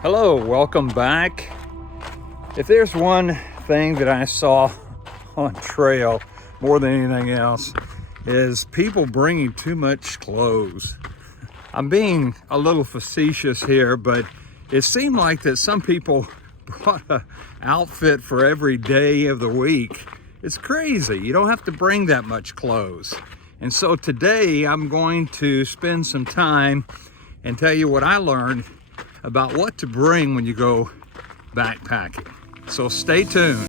Hello, welcome back. If there's one thing that I saw on trail more than anything else is people bringing too much clothes. I'm being a little facetious here, but it seemed like that some people brought an outfit for every day of the week. It's crazy. You don't have to bring that much clothes. And so today I'm going to spend some time and tell you what I learned about what to bring when you go backpacking. So stay tuned.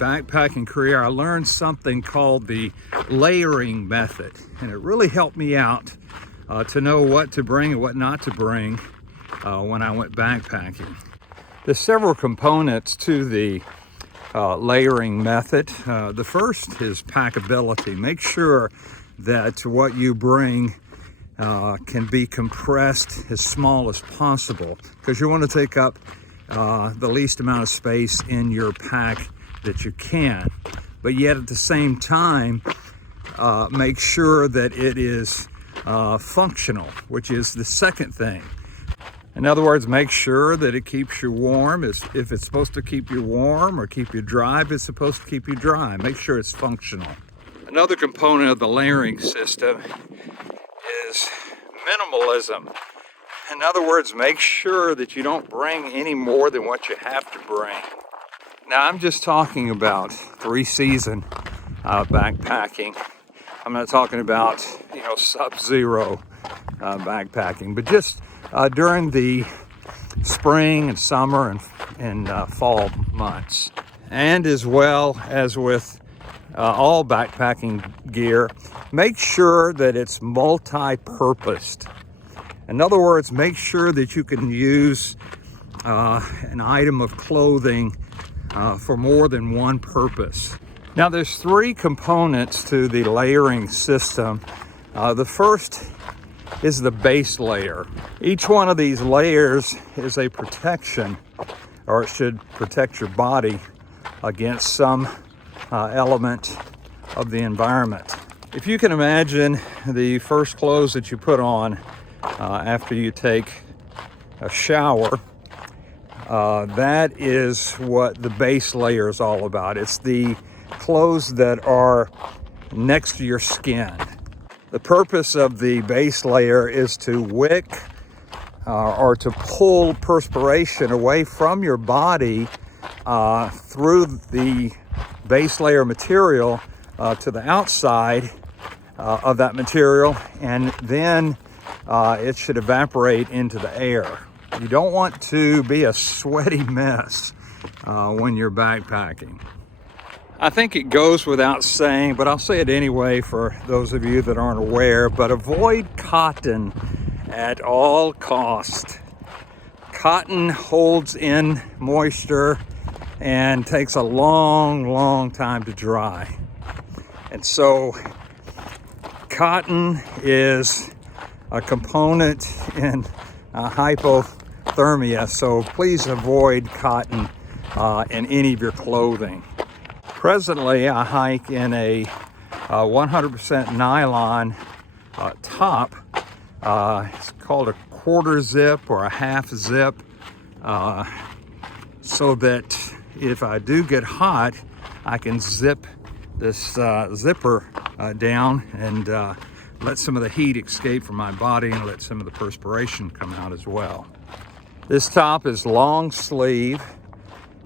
Backpacking career, I learned something called the layering method, and it really helped me out to know what to bring and what not to bring when I went backpacking. There's several components to the layering method. The first is packability. Make sure that what you bring can be compressed as small as possible, because you want to take up the least amount of space in your pack that you can, but yet at the same time make sure that it is functional, which is the second thing. In other words, make sure that it keeps you warm. If it's supposed to keep you warm or keep you dry, if it's supposed to keep you dry, make sure it's functional. Another component of the layering system is minimalism. In other words, make sure that you don't bring any more than what you have to bring. Now, I'm just talking about 3-season backpacking. I'm not talking about, sub-zero backpacking, but just during the spring and summer and fall months. And as well as with all backpacking gear, make sure that it's multi-purposed. In other words, make sure that you can use an item of clothing for more than one purpose. Now, there's 3 components to the layering system. The first is the base layer. Each one of these layers is a protection, or it should protect your body against some element of the environment. If you can imagine the first clothes that you put on after you take a shower, that is what the base layer is all about. It's the clothes that are next to your skin. The purpose of the base layer is to wick or to pull perspiration away from your body through the base layer material to the outside of that material, and then it should evaporate into the air. You don't want to be a sweaty mess when you're backpacking. I think it goes without saying, but I'll say it anyway for those of you that aren't aware, but avoid cotton at all costs. Cotton holds in moisture and takes a long time to dry. And so cotton is a component in hypothermia, so please avoid cotton in any of your clothing. Presently, I hike in a 100% nylon top. It's called a quarter zip or a half zip, so that if I do get hot, I can zip this zipper down and let some of the heat escape from my body and let some of the perspiration come out as well. This top is long sleeve,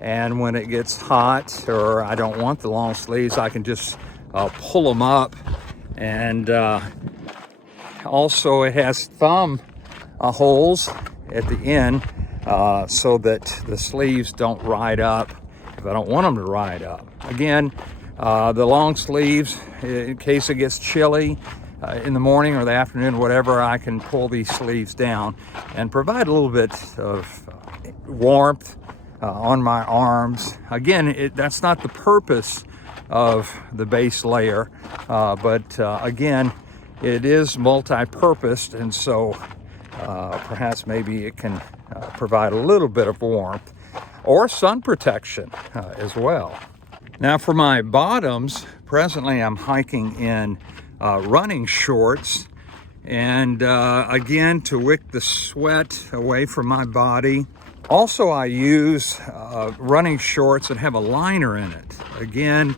and when it gets hot or I don't want the long sleeves, I can just pull them up. And also it has thumb holes at the end so that the sleeves don't ride up if I don't want them to ride up. Again, the long sleeves, in case it gets chilly in the morning or the afternoon, whatever, I can pull these sleeves down and provide a little bit of warmth on my arms. Again, that's not the purpose of the base layer, but again, it is multi-purposed, and so Perhaps maybe it can provide a little bit of warmth, or sun protection as well. Now for my bottoms, presently I'm hiking in running shorts, and again, to wick the sweat away from my body. Also, I use running shorts that have a liner in it. Again,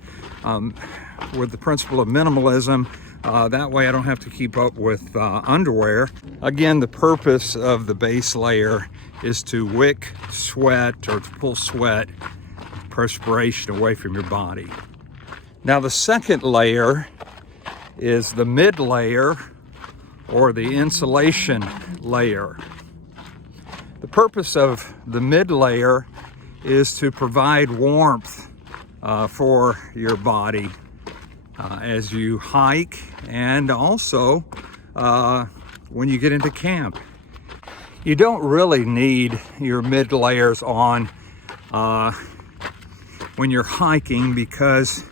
with the principle of minimalism, that way I don't have to keep up with underwear. Again, the purpose of the base layer is to wick sweat, or to pull sweat, perspiration away from your body. Now the second layer is the mid layer, or the insulation layer. The purpose of the mid layer is to provide warmth for your body as you hike, and also when you get into camp. You don't really need your mid layers on when you're hiking, because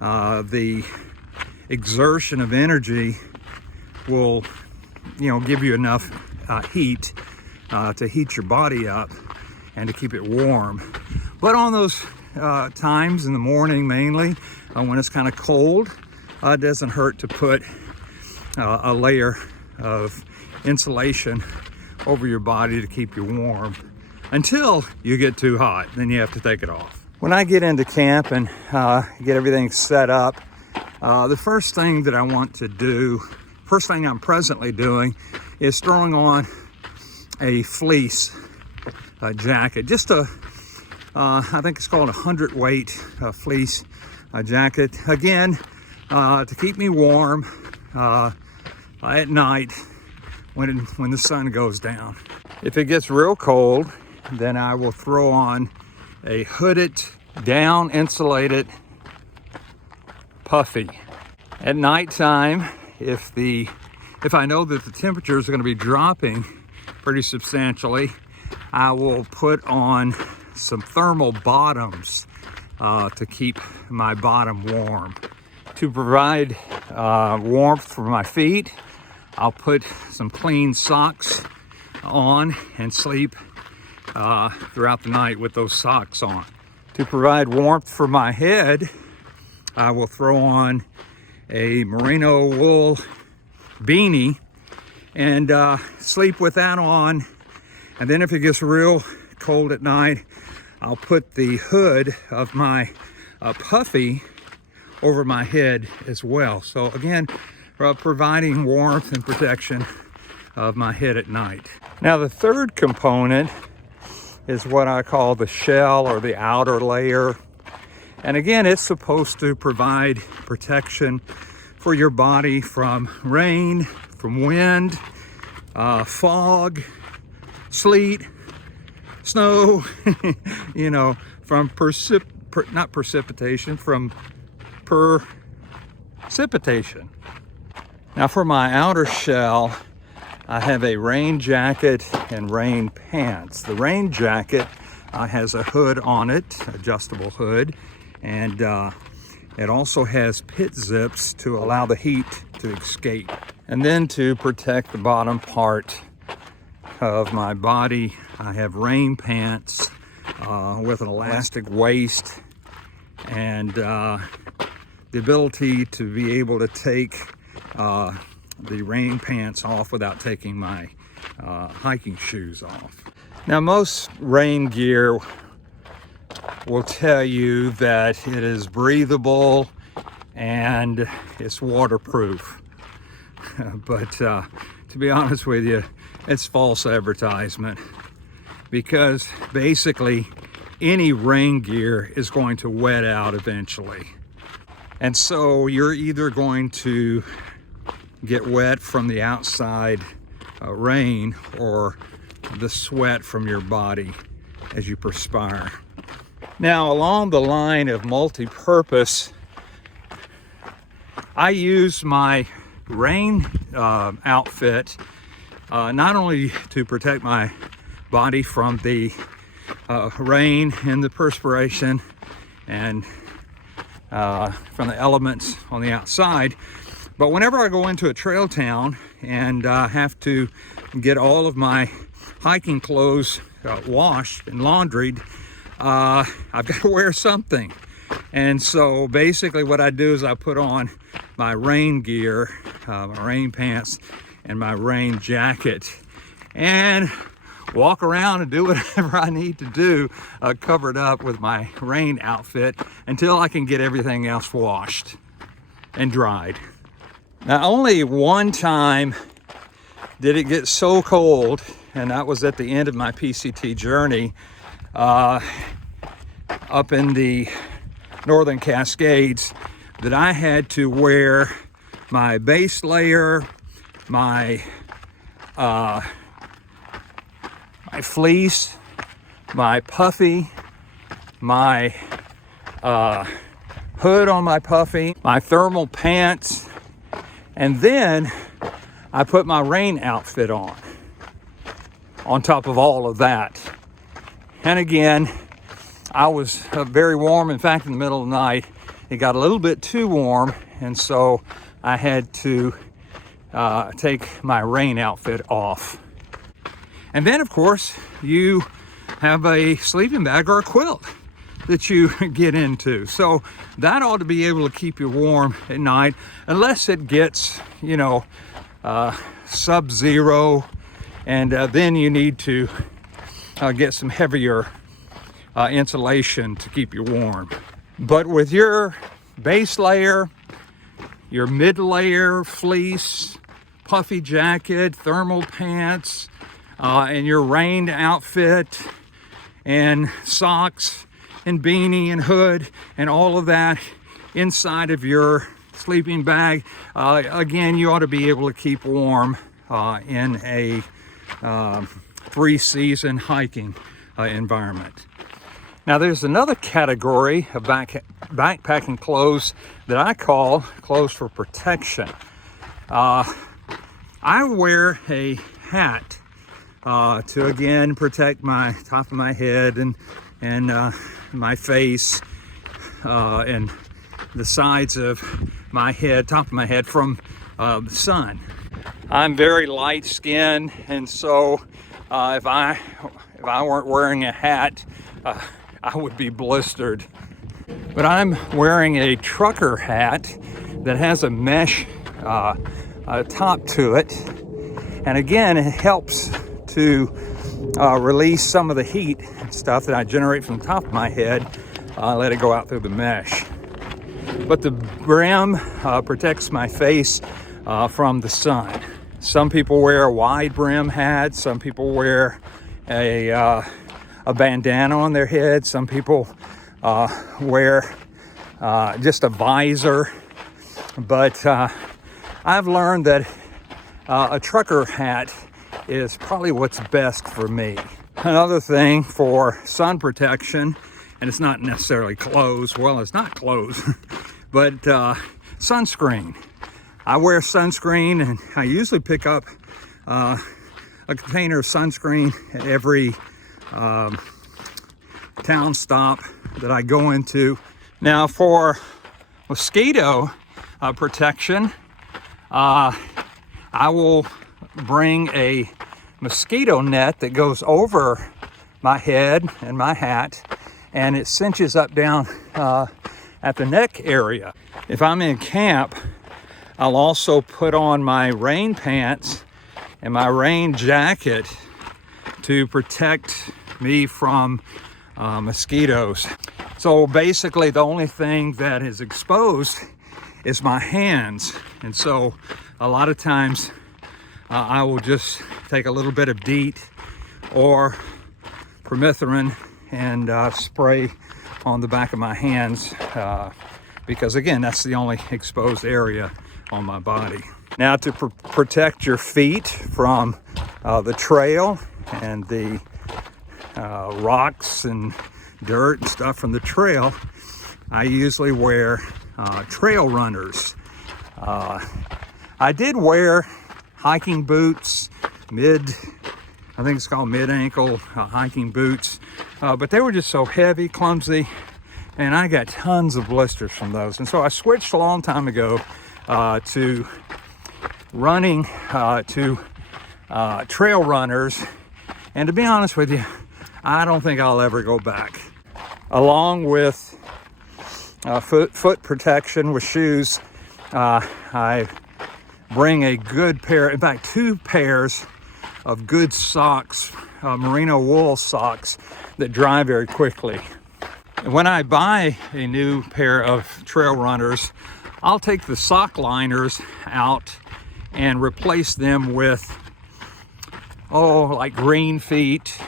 the exertion of energy will, give you enough heat to heat your body up and to keep it warm. But on those times in the morning, mainly when it's kind of cold, it doesn't hurt to put a layer of insulation over your body to keep you warm until you get too hot. Then you have to take it off. When I get into camp and get everything set up, the first thing that I want to do, first thing I'm presently doing, is throwing on a fleece jacket. Just I think it's called a 100-weight fleece jacket. Again, to keep me warm at night when the sun goes down. If it gets real cold, then I will throw on a hooded, down insulated puffy. At nighttime, if I know that the temperature is going to be dropping pretty substantially, I will put on some thermal bottoms to keep my bottom warm. To provide warmth for my feet, I'll put some clean socks on and sleep throughout the night with those socks on. To provide warmth for my head, I will throw on a merino wool beanie and sleep with that on. And then if it gets real cold at night, I'll put the hood of my puffy over my head as well. So again, providing warmth and protection of my head at night. Now the third component is what I call the shell, or the outer layer. And again, it's supposed to provide protection for your body from rain, from wind, fog, sleet, snow, from precipitation. Now for my outer shell, I have a rain jacket and rain pants. The rain jacket has a hood on it, adjustable hood, and it also has pit zips to allow the heat to escape. And then to protect the bottom part of my body, I have rain pants with an elastic waist, and the ability to be able to take the rain pants off without taking my hiking shoes off. Now most rain gear will tell you that it is breathable and it's waterproof. But to be honest with you, it's false advertisement, because basically any rain gear is going to wet out eventually. And so you're either going to get wet from the outside rain, or the sweat from your body as you perspire. Now, along the line of multi-purpose, I use my rain outfit not only to protect my body from the rain and the perspiration and from the elements on the outside, but whenever I go into a trail town and have to get all of my hiking clothes washed and laundried, I've got to wear something. And so basically what I do is I put on my rain gear, my rain pants, and my rain jacket, and walk around and do whatever I need to do, covered up with my rain outfit until I can get everything else washed and dried. Now, only one time did it get so cold, and that was at the end of my PCT journey up in the Northern Cascades, that I had to wear my base layer, my fleece, my puffy, my hood on my puffy, my thermal pants, and then I put my rain outfit on top of all of that. And again, I was very warm. In fact, in the middle of the night, it got a little bit too warm, and so I had to take my rain outfit off. And then, of course, you have a sleeping bag or a quilt that you get into. So that ought to be able to keep you warm at night, unless it gets, sub-zero, and then you need to get some heavier insulation to keep you warm. But with your base layer, your mid layer, fleece, puffy jacket, thermal pants, and your rain outfit, and socks, and beanie, and hood, and all of that inside of your sleeping bag, again, you ought to be able to keep warm in a 3-season hiking environment. Now, there's another category of backpacking clothes that I call clothes for protection. I wear a hat to again protect my top of my head and my face and the sides of my head, top of my head, from the sun. I'm very light skinned, and so if I weren't wearing a hat, I would be blistered. But I'm wearing a trucker hat that has a mesh top to it, and again, it helps to release some of the heat and stuff that I generate from the top of my head. Let it go out through the mesh. But the brim protects my face from the sun. Some people wear a wide brim hat. Some people wear a bandana on their head. Some people wear just a visor. But I've learned that a trucker hat is probably what's best for me. Another thing for sun protection, and it's not necessarily clothes, well, it's not clothes, but sunscreen. I wear sunscreen, and I usually pick up a container of sunscreen at every town stop that I go into. Now, for mosquito protection, I will bring a mosquito net that goes over my head and my hat, and it cinches up down at the neck area. If I'm in camp, I'll also put on my rain pants and my rain jacket to protect me from mosquitoes. So basically, the only thing that is exposed is my hands, and so a lot of times I will just take a little bit of DEET or permethrin and spray on the back of my hands because, again, that's the only exposed area on my body. Now, to protect your feet from the trail and the rocks and dirt and stuff from the trail, I usually wear trail runners. I did wear hiking boots, I think it's called mid-ankle hiking boots, but they were just so heavy, clumsy, and I got tons of blisters from those. And so I switched a long time ago to running to trail runners, and to be honest with you, I don't think I'll ever go back. Along with foot protection with shoes, I bring a good pair, in fact 2 pairs of good socks, merino wool socks that dry very quickly. And when I buy a new pair of trail runners, I'll take the sock liners out and replace them with, like green feet.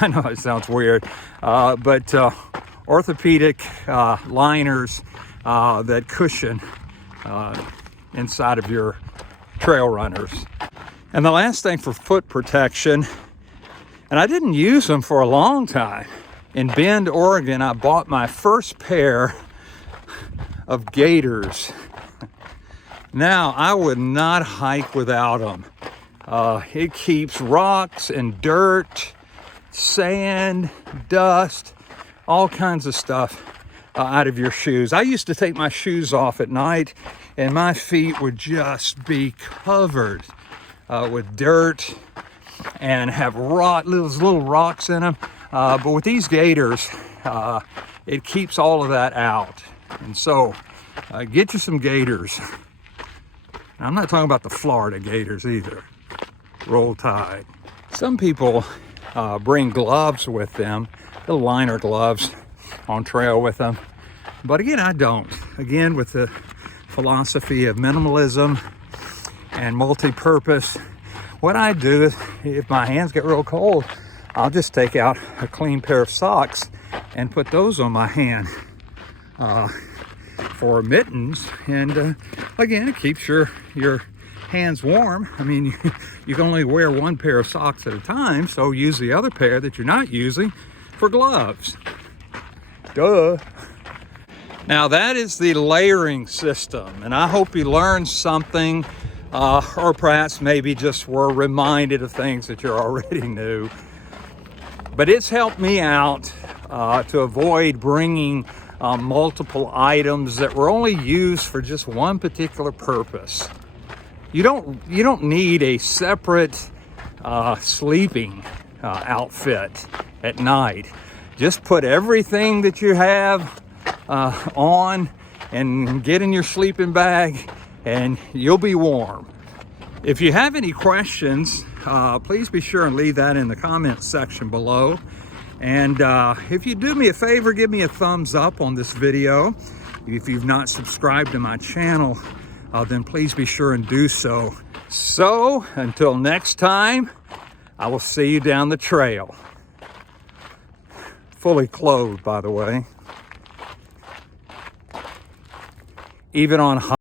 I know it sounds weird, but orthopedic liners that cushion inside of your trail runners. And the last thing for foot protection, and I didn't use them for a long time. In Bend, Oregon, I bought my first pair of gaiters. Now, I would not hike without them. It keeps rocks and dirt, sand, dust, all kinds of stuff out of your shoes. I used to take my shoes off at night and my feet would just be covered with dirt and have little rocks in them. But with these gaiters, it keeps all of that out. And so get you some gaiters. Now, I'm not talking about the Florida gators either. Roll Tide. Some people bring gloves with them, little liner gloves on trail with them. But again, I don't. Again, with the philosophy of minimalism and multi-purpose, what I do is, if my hands get real cold, I'll just take out a clean pair of socks and put those on my hand for mittens. And again, it keeps your hands warm. I mean, you can only wear 1 pair of socks at a time, so use the other pair that you're not using for gloves. Duh. Now that is the layering system, and I hope you learned something, or perhaps maybe just were reminded of things that you already knew. But it's helped me out to avoid bringing multiple items that were only used for just one particular purpose. You don't need a separate sleeping outfit at night. Just put everything that you have on and get in your sleeping bag and you'll be warm. If you have any questions, please be sure and leave that in the comments section below. And if you do me a favor, give me a thumbs up on this video. If you've not subscribed to my channel, then please be sure and do so. So until next time, I will see you down the trail. Fully clothed, by the way. Even on